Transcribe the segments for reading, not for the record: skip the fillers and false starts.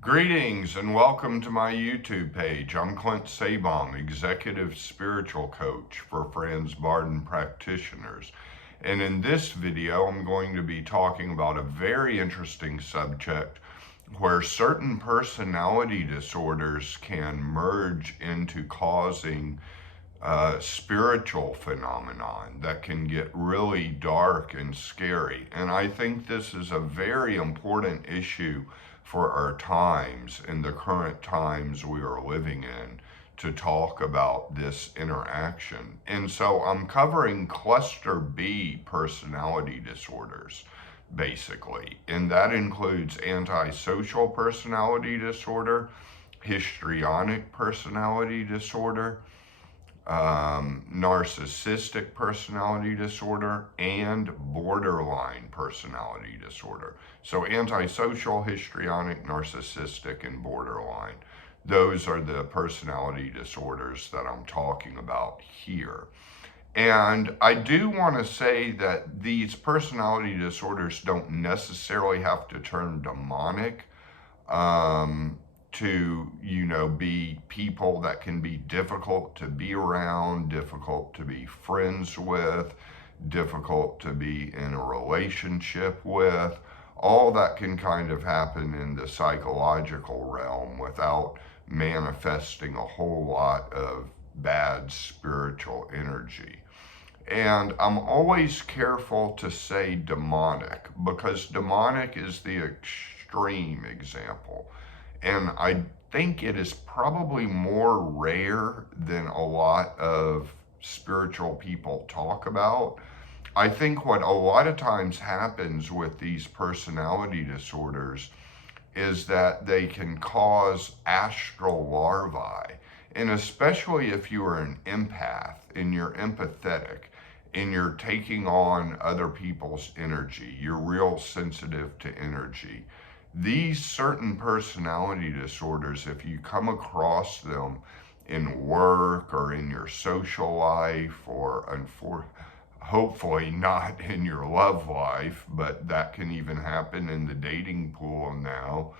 Greetings and welcome to my YouTube page. I'm Clint Sabom, Executive Spiritual Coach for Franz Barden practitioners. And in this video, I'm going to be talking about a very interesting subject where certain personality disorders can merge into causing spiritual phenomenon that can get really dark and scary. And I think this is a very important issue for our times, in the current times we are living in, to talk about this interaction. And so I'm covering cluster B personality disorders, basically. And that includes antisocial personality disorder, histrionic personality disorder, narcissistic personality disorder, and borderline personality disorder. So antisocial, histrionic, narcissistic, and borderline. Those are the personality disorders that I'm talking about here. And I do want to say that these personality disorders don't necessarily have to turn demonic. To be people that can be difficult to be around, difficult to be friends with, difficult to be in a relationship with. All that can kind of happen in the psychological realm without manifesting a whole lot of bad spiritual energy. And I'm always careful to say demonic, because demonic is the extreme example. And I think it is probably more rare than a lot of spiritual people talk about. I think what a lot of times happens with these personality disorders is that they can cause astral larvae. And especially if you are an empath and you're empathetic and you're taking on other people's energy, you're real sensitive to energy. These certain personality disorders, if you come across them in work or in your social life, or hopefully not in your love life, but that can even happen in the dating pool now,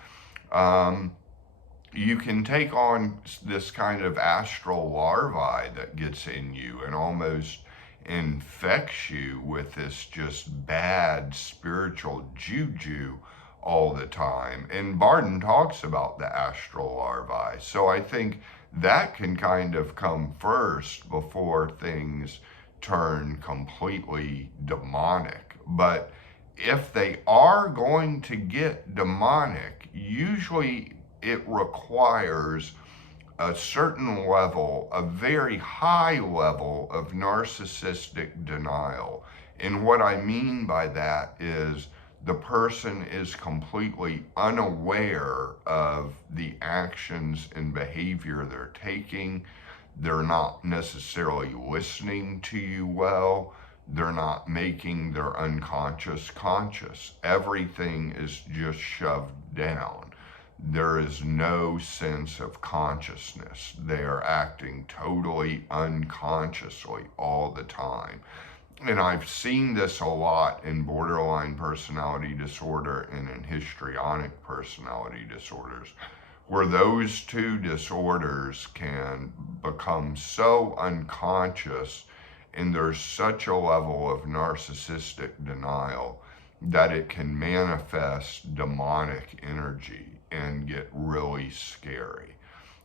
you can take on this kind of astral larvae that gets in you and almost infects you with this just bad spiritual juju all the time. And Barden talks about the astral larvae. So I think that can kind of come first before things turn completely demonic. But if they are going to get demonic, usually it requires a certain level, a very high level of narcissistic denial. And what I mean by that is the person is completely unaware of the actions and behavior they're taking. They're not necessarily listening to you well. They're not making their unconscious conscious. Everything is just shoved down. There is no sense of consciousness. They are acting totally unconsciously all the time. And I've seen this a lot in borderline personality disorder and in histrionic personality disorders, where those two disorders can become so unconscious and there's such a level of narcissistic denial that it can manifest demonic energy and get really scary.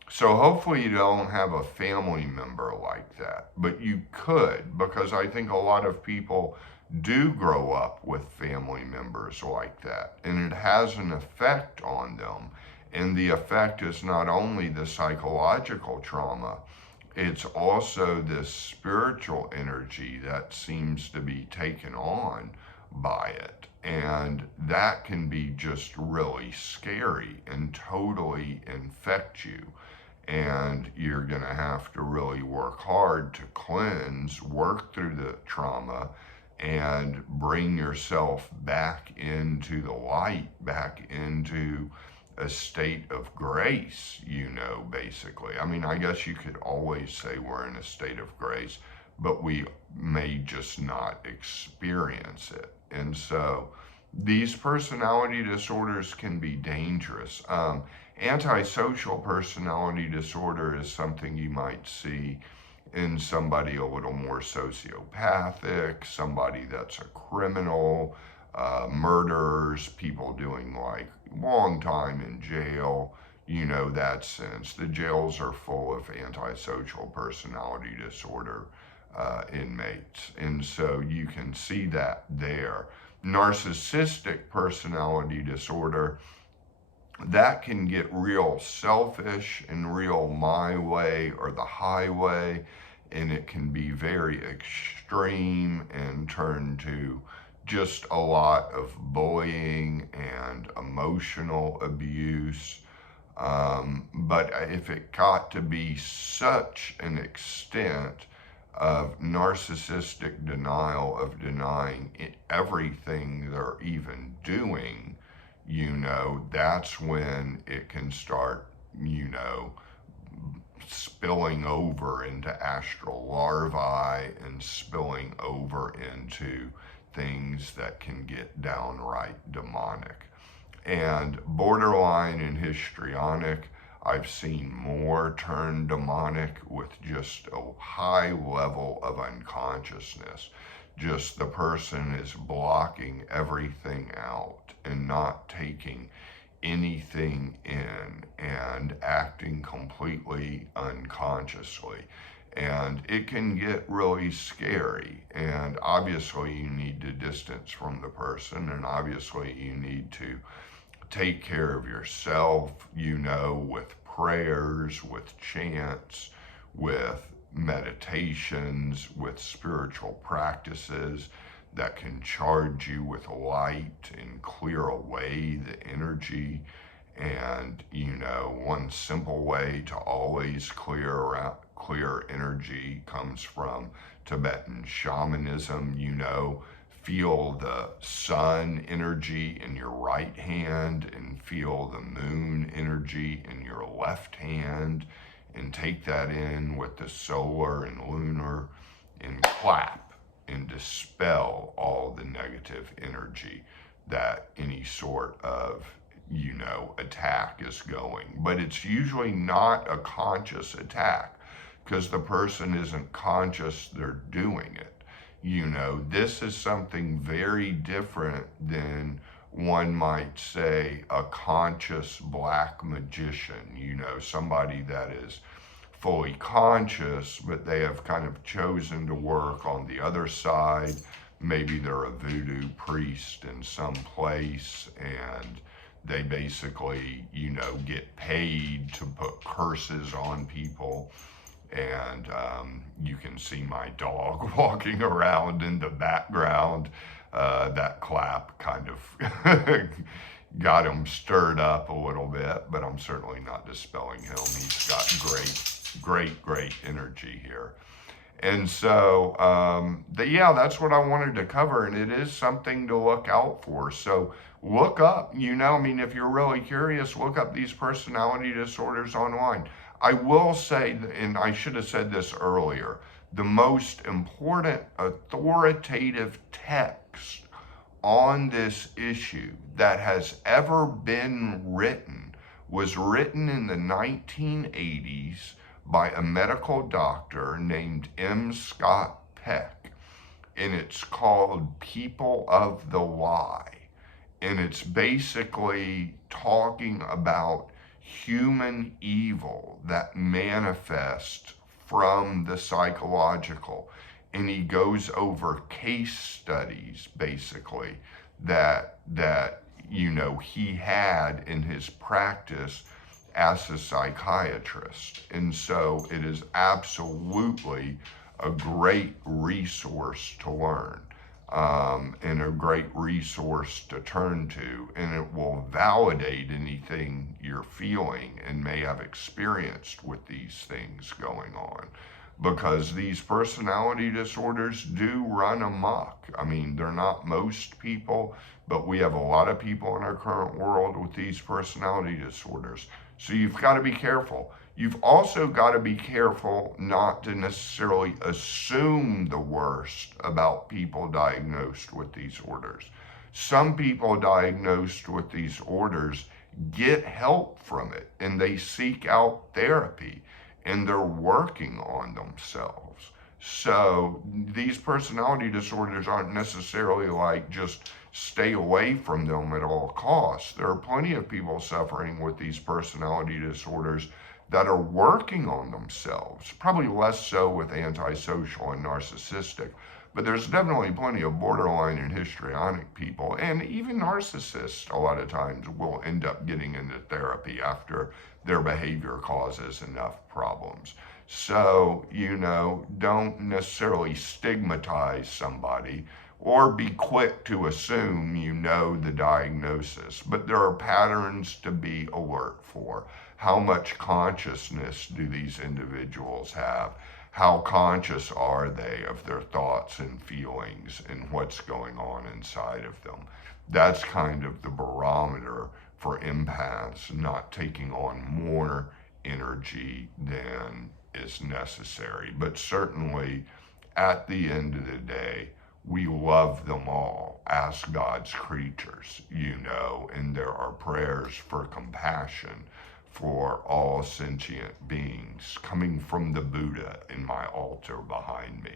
So hopefully you don't have a family member like that, but you could, because I think a lot of people do grow up with family members like that, and it has an effect on them. And the effect is not only the psychological trauma, it's also this spiritual energy that seems to be taken on by it. And that can be just really scary and totally infect you. And you're going to have to really work hard to cleanse, work through the trauma, and bring yourself back into the light, back into a state of grace, basically. I mean, I guess you could always say we're in a state of grace, but we may just not experience it. And so These personality disorders can be dangerous. Antisocial personality disorder is something you might see in somebody a little more sociopathic, somebody that's a criminal, murderers, people doing like long time in jail, that sense. The jails are full of antisocial personality disorder inmates. And so you can see that there. Narcissistic personality disorder, that can get real selfish and real my way or the highway, and it can be very extreme and turn to just a lot of bullying and emotional abuse. But if it got to be such an extent of narcissistic denial, of denying everything they're even doing, that's when it can start, spilling over into astral larvae and spilling over into things that can get downright demonic. And borderline and histrionic, I've seen more turn demonic with just a high level of unconsciousness. Just the person is blocking everything out and not taking anything in and acting completely unconsciously. And it can get really scary. And obviously, you need to distance from the person, and obviously, you need to take care of yourself, with prayers, with chants, with meditations, with spiritual practices that can charge you with light and clear away the energy. And, one simple way to always clear energy comes from Tibetan shamanism. Feel the sun energy in your right hand and feel the moon energy in your left hand, and take that in with the solar and lunar and clap and dispel all the negative energy that any sort of attack is going. But it's usually not a conscious attack because the person isn't conscious they're doing it. This is something very different than one might say a conscious black magician, somebody that is fully conscious, but they have kind of chosen to work on the other side. Maybe they're a voodoo priest in some place, and they basically, get paid to put curses on people. And you can see my dog walking around in the background. That clap kind of got him stirred up a little bit, but I'm certainly not dispelling him. He's got great energy here. And so, that's what I wanted to cover, and it is something to look out for. So look up, if you're really curious, look up these personality disorders online. I will say, and I should have said this earlier, the most important authoritative text on this issue that has ever been written was written in the 1980s by a medical doctor named M. Scott Peck, and it's called People of the Lie. And it's basically talking about human evil that manifests from the psychological. And he goes over case studies basically that he had in his practice as a psychiatrist. And so it is absolutely a great resource to learn. And a great resource to turn to, and it will validate anything you're feeling and may have experienced with these things going on, because these personality disorders do run amok. They're not most people, but we have a lot of people in our current world with these personality disorders. So you've got to be careful. You've also got to be careful not to necessarily assume the worst about people diagnosed with these disorders. Some people diagnosed with these orders get help from it and they seek out therapy and they're working on themselves. So these personality disorders aren't necessarily like just stay away from them at all costs. There are plenty of people suffering with these personality disorders that are working on themselves, probably less so with antisocial and narcissistic, but there's definitely plenty of borderline and histrionic people, and even narcissists a lot of times will end up getting into therapy after their behavior causes enough problems. So, don't necessarily stigmatize somebody or be quick to assume you know the diagnosis, but there are patterns to be alert for. How much consciousness do these individuals have? How conscious are they of their thoughts and feelings and what's going on inside of them? That's kind of the barometer for empaths not taking on more energy than is necessary. But certainly, at the end of the day, we love them all as God's creatures, and there are prayers for compassion for all sentient beings coming from the Buddha in my altar behind me.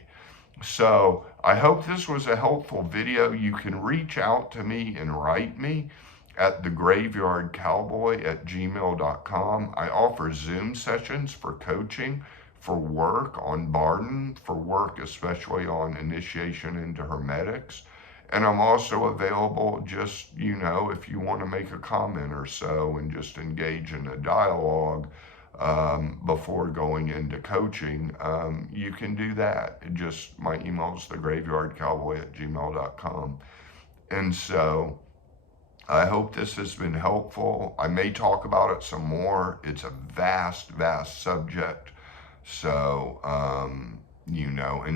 So I hope this was a helpful video. You can reach out to me and write me at thegraveyardcowboy@gmail.com. I offer Zoom sessions for coaching, for work on Barden, for work especially on initiation into Hermetics. And I'm also available just, if you want to make a comment or so and just engage in a dialogue before going into coaching, you can do that. Just my email is thegraveyardcowboy@gmail.com. And so I hope this has been helpful. I may talk about it some more. It's a vast, vast subject. So, and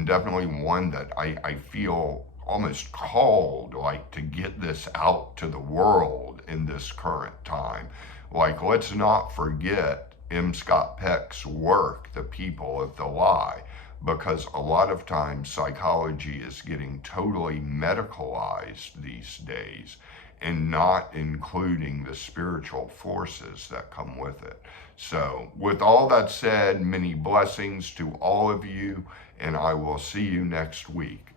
definitely one that I feel almost called like to get this out to the world in this current time. Like, let's not forget M. Scott Peck's work, The People of the Lie, because a lot of times psychology is getting totally medicalized these days and not including the spiritual forces that come with it. So with all that said, many blessings to all of you, and I will see you next week.